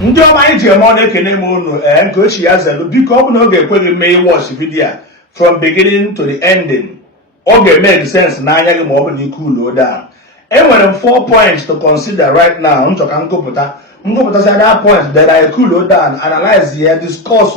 ndị ọma anyị ji eme ọ na-ekene m unu nke ochie ya zelu biko ọ bụ na ọ ga-ekweghị mee watch video from beginning to the ending ọ ga-eme sense n'anya gị ma ọ bụ na ike ulo down. Enwere m 4 points to consider right now. Nchọka ngụpụta say that point that I cool down, analyze here, discuss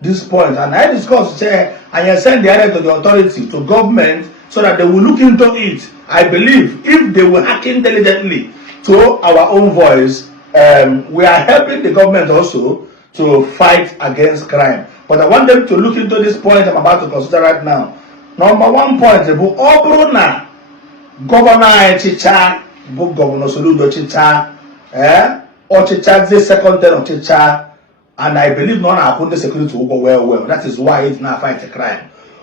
this point, and I discuss say and send the other to the authority, to government, so that they will look into it. I believe if they will hack intelligently to our own voice, we are helping the government also to fight against crime. But I want them to look into this point I'm about to consider right now. Number 1 point, bụ ọ bụrụ na gọvanọ anyị chịcha bụ gọvanọ Soludo chịcha ọchịcha the second term ọchịcha, and I believe na ọ na-akwụ ndị security ụgwọ well. That is why it's not fight crime.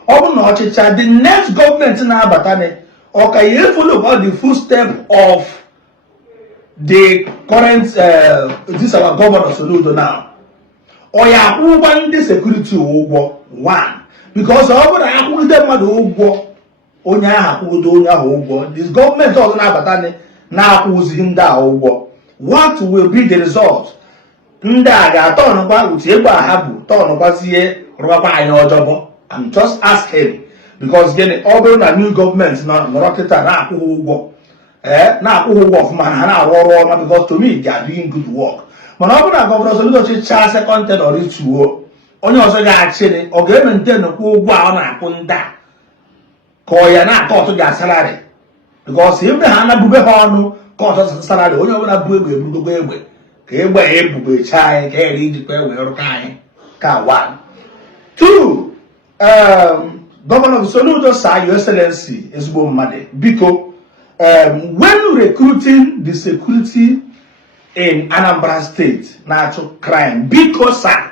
Ọ bụrụ na ọchịcha the next government na-abata ọ ka ya follow all the footstep of the current this our governor Soludo now. Ọ ya akwụgwa ndị security ụgwọ one, because ọ bụrụ na akwụgide mmadụ ụgwọ onye ahụ akwụgide onye ahụ ụgwọ, this government ọzọ na-abata na-akwụzighị ndị ahụ ụgwọ, what will be the result? Ndị a ga-atọnụkwa utu egbe ha bụ tọnụkwazie rụkwa anyị ọjọbọ? I'm just asking, because gịnị ọ bụrụ na new government nọrọ kịta na-akwụghị ụgwọ na-akwụghị ụgwọ ọfụma ha na-arụ ọrụ ọma, because to me they are doing good work. Mana ọ bụrụ na gọvanọ Soludo chịchaa second term or rituo, onye ọzọ ga-achị ọ ga-emente kwa ụgwọ a ọ na-akwụ ndị a ka ọ ya na-akọ ọtụ ga salary, because ebe ha na-abube ha ọnụ ka ọtụ salary, onye ọbụla bụ egbe ebugogo egbe ka egbe ya ebubecha anyị ka ere ijikwa egbe rụka anyị ka 1. 2, Governor Soludo Sir, Your Excellency, ezigbo mmadụ biko, when recruiting the security in Anambra State na-achụ crime, because sir,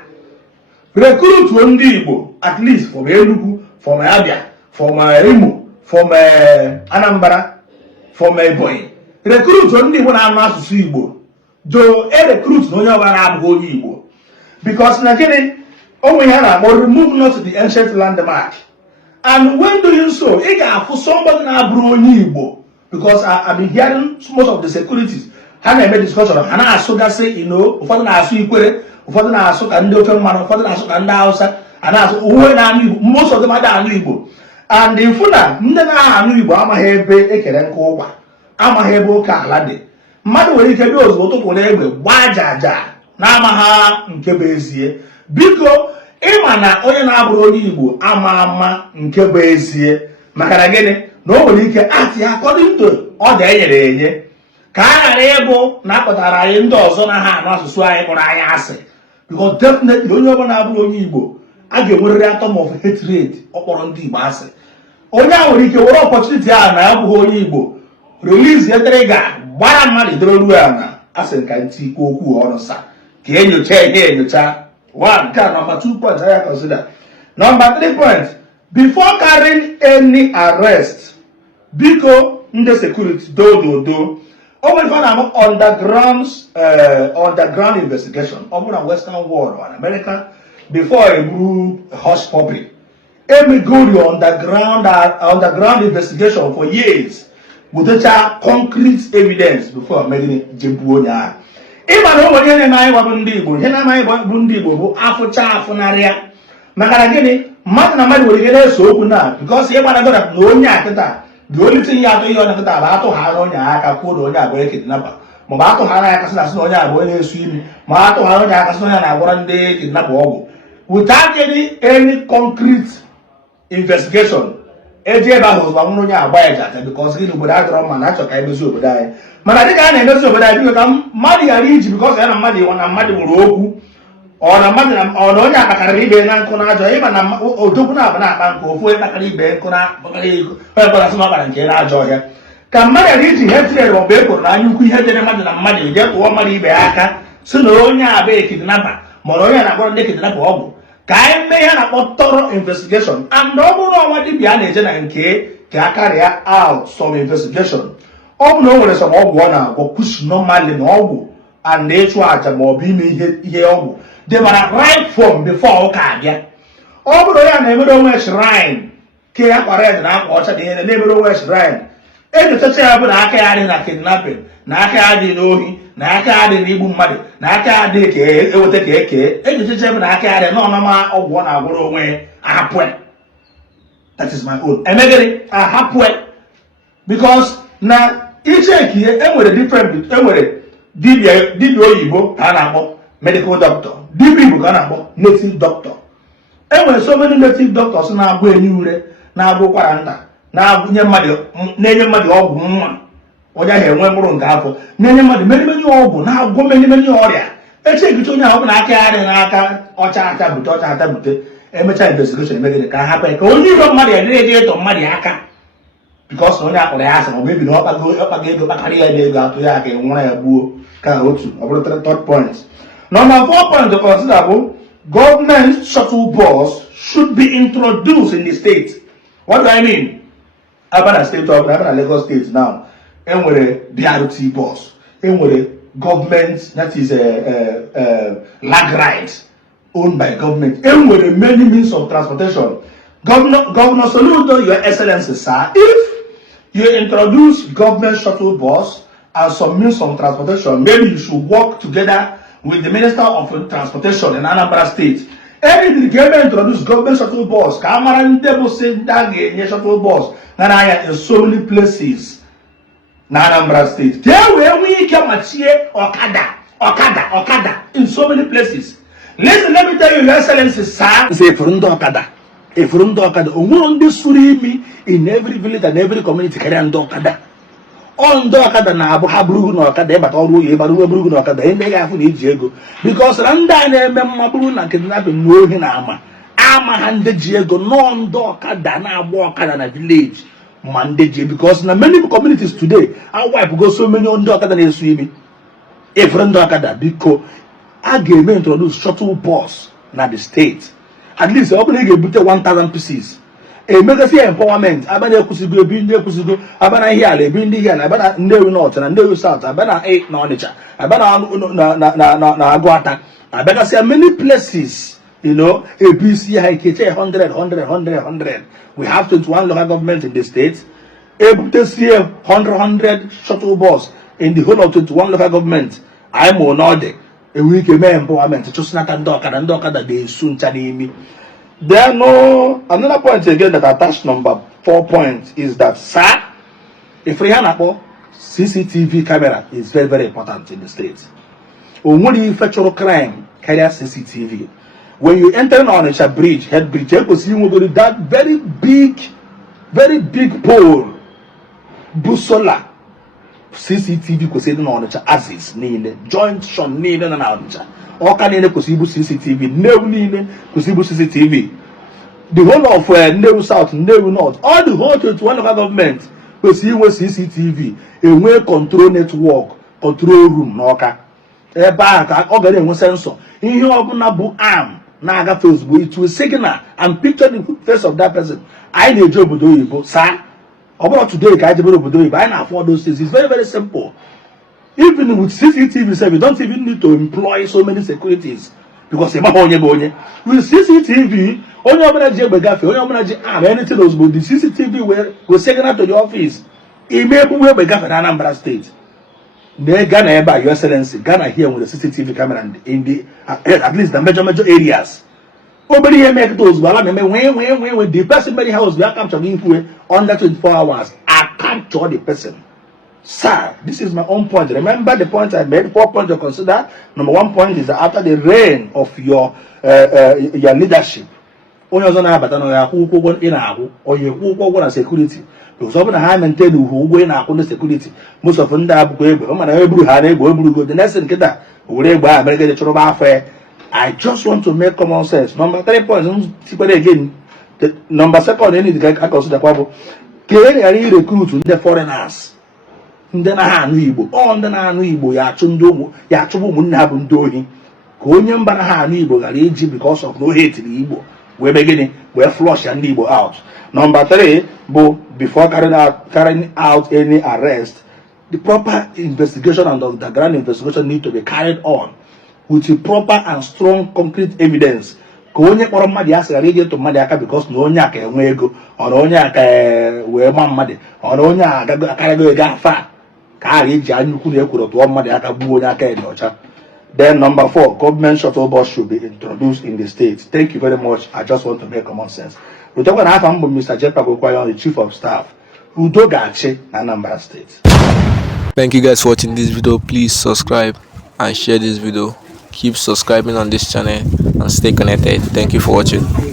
recruit ndị Igbo at least from Enugu, from Abia, from Imo, from Anambra, from Ebonyi. Recruit ndị Igbo na-anụ asụsụ Igbo, do recruit na onye ọbara abụghị onye Igbo, because na gịnị onwe ya na-akpọ remove not the ancient landmark. And when doing so, ị ga-afụ somebody na-abụrụ onye Igbo, because I've been hearing most of the securities ha na-eme discussion, ha na-asụgasị ụfọdụ na-asụ Ikwere, ụfọdụ na-asụ ka ndị ofe mmanụ, ụfọdụ na-asụ ka ndị Hausa, a na-asụ uwe na-anụ Igbo, most of them ada anụ Igbo. And ifu na ndị na-aha anụ Igbo amaghị ebe ekere nkụ ụkwa, amaghị ebe ụka ala dị. Mmadụ nwere ike dị ozugbo tụpụ na egbe gbaa jaja na-amaha nke bụ ezie. Biko ịma na onye na-abụrụ onye Igbo ama nke bụ ezie, maka na gịnị na o nwere ike atị according to ọ dị enyere enye, ka a ghara ịbụ na akpọtara anyị ndị ọzọ na ha anụ asụsụ anyị kpọrọ anyị asị. Because definitely onye ọbụla na-abụrụ onye Igbo a ga-enwerịrị atom of hatred ọkpọrọ ndị Igbo asị. Onye a nwere ike were opportunity a na ya bụghị onye Igbo release eterega gbara mmadụ idoro ya na asị nka ntị ikwu okwu ọnụ sa ka enyocha ihe enyocha. One, number 2 points I consider. Number 3 points, before carrying any arrest, biko ndị security do always find an underground investigation. Over the Western world or America, before a group hush puppy, every go the underground investigation for years with concrete evidence before making Jpac. Ịma na onwe ihe na-anaghị gbabụ ndị Igbo, ihe na-anaghị gbabụ ndị Igbo bụ afụcha afụnarịa, maka na gịnị mmadụ na mmadụ nwere ike na-eso okwu na because ihe gbara gọda na onye akịta dị olite ihe atọ ihe ọ nakịta bụ atụ ha na onye aka kwuo na onye abụọ kidnapa, maọbụ atụ ha na aka sị na onye abụọ onye na-esu imi, ma atụ ha na onye aka sị na onye na-agwara ndị kidnapa ọgwụ without any concrete investigation. Eji ebe ahụ ụzọ nwụrụ onye agba ya jata because gịnị obodo adọrọ mma na achọ ka emezi obodo anyị. Mana dịka a na-emezi obodo anyị biko ka mmadụ ghara iji because ya na mmadụ ịwa na mmadụ nwere okwu ọ na onye akpakarịrị ibe na nkụ na ajọ, ịma na odogwu na-aba na-akpa nkụ ofu onye kpakara ibe nkụ na onye kpọrasị makpara nke na ajọ ọhịa. Ka mmadụ ghara iji ihe tinyere maọbụ ekworo na anya ukwu ihe dere mmadụ na mmadụ ije tụọ mmadụ ibe ya aka si na onye abụ ekidnapa maọbụ onye na-akpọrọ ndị kidnapa ọgwụ. Ka anyị mee ya na-akpọ thorough investigation, and ọ bụrụ na ọnwa dibịa a na-eje na nke ka a carry out some investigation, ọ bụ na o nwere some ọgwụ ọ na-agwọ push normally na ọgwụ and ịchụ aja ma ọ bụ ime ihe ọgwụ they were right from before ụka abịa. Ọ bụrụ ya na-emere onwe shrine ke ya kwara eze na akwa ọcha dị ihe na-emere onwe shrine, enyochacha ya bụ na aka ya dị na kidnapping, na aka ya dị n'ohi, na aka adị na igbu mmadụ na aka adị ka eweta ka eke ejichiche bụ na aka adị na ọnọma ọgwụ ọ na-agwụrụ onwe ahapụ. That is my own. Emegere ahapụ because na icheki enwere different enwere dibia oyibo ka a na-akpọ medical doctor, dibia Igbo ka a na-akpọ native doctor. Enwere so many native doctors na-agwọ enyi ure, na-agwọ ụkwara nta, na-enye mmadụ ọgwụ nwa onye ahụ enwe mkpụrụ nke afọ, na-enye mmadụ many ọgwụ, na-agwọ many ọrịa. Echekicha onye ahụ bụ na aka ya dị n'aka ọcha ata bute emechaa investigation emegide ka hapụ ka onye iro mmadụ ya dịrị ịtọ mmadụ aka because onye akpọrọ ya asị ma ọ bụ ebi na ọkpago ego kpakarị ya ego atụ ya aka nwụrụ ya gbuo ka otu ọ bụrụ third point. Number 4 point to consider bụ government shuttle bus should be introduced in the state. What do I mean? Abana state of Abana Lagos state now enwere BRT bus, enwere government that is lag ride owned by government, enwere many means of transportation. Governor Soludo, Your Excellency, sir, if you introduce government shuttle bus and some means of transportation, maybe you should work together with the Minister of Transportation in Anambra State. Any the government introduce government shuttle bus, Kamaran Debo said that shuttle bus, in so many places in Anambra State. There where we can achieve Okada in so many places. Listen, let me tell you, Your Excellency, sir. Say Furundo Okada. A Furundo Okada. Omuron de Surimi in every village and every community carry on Okada. On Okada na Abu Habru no Okada, but all we ever Bru no Okada, and they have to Diego. Because Randa and Mabu na kidnapping no Hinama. Ama and the Diego, non Okada na Okada na village. Mandeji, because na many communities today, our wife go so many on Okada and swimming. A Furundo Okada, because I gave introduce shuttle bus na the state. At least I open 1,000 pieces. A mega empowerment. Abana Kusigo, Binde Kusigo, Abana Hiale, Bindi Hian, Abana New North and New South, Abana 8 Nonature, Abana na Aguata. Abana say many places, you know, ABC Haikete 100. We have 21 local governments in the state. Able to see 100 shuttle bus in the whole of 21 local governments. I'm on order. A week empowerment, just not and Doka that they soon me. There no another point again that attached number 4 points is that, sir, if we have CCTV camera is very important in the state. Only federal crime carry CCTV. When you enter on a bridge, head bridge, you will see that very big pole, busola. CCTV ko say no oncha axis niile junction niile na oncha oka niile ko sibu CCTV Nnewi niile ko sibu CCTV the whole of Nnewi South Nnewi North all the whole 21 local government ko si we CCTV enwe control network control room n'Ọka ebe a ka ọ ga enwe sensor ihe ọbụla bụ arm na-aga Facebook it will signal and picture the face of that person. I na-eje obodo oyibo sir. About today, but I afford those things. It's very simple. Even with CCTV, you don't even need to employ so many securities because with CCTV, anything else, but the CCTV will send out to the office. It may be where we got Anambra State. They Ghana by Your Excellency, Ghana here with the CCTV camera in the at least the major areas. Nobody here make those when the person by the house we are capturing under 24 hours. I capture the person. Sir, this is my own point. Remember the point I made, 4 points to consider. Number 1 point is that after the reign of your leadership, or your security. Because often I maintain who go in our security. Most of them have the next thing that we I just want to make common sense. Number 3 points, again. Number 2, I consider can I recruit the foreigners? Then I have Igbo. On the Igbo, Yachundo, Yachubu Munabun doing. Konyam Banahan Igbo, because of no hate in Igbo. We're beginning, we're flush and Igbo out. Number 3, before carrying out any arrest, the proper investigation and the underground investigation need to be carried on with a proper and strong concrete evidence. Konye kpọrọ mmadụ ya sịrị ije to mmadụ aka because na onye aka enwe ego ọ na onye aka wee ma mmadụ ọ na onye agakarịgo ego afa Then number 4, government shuttle bus should be introduced in the state. Thank you very much. I just want to make common sense. We're talking about Mr. Jpac, the chief of staff, Udo Gache, Anambra State. Thank you guys for watching this video. Please subscribe and share this video. Keep subscribing on this channel and stay connected. Thank you for watching.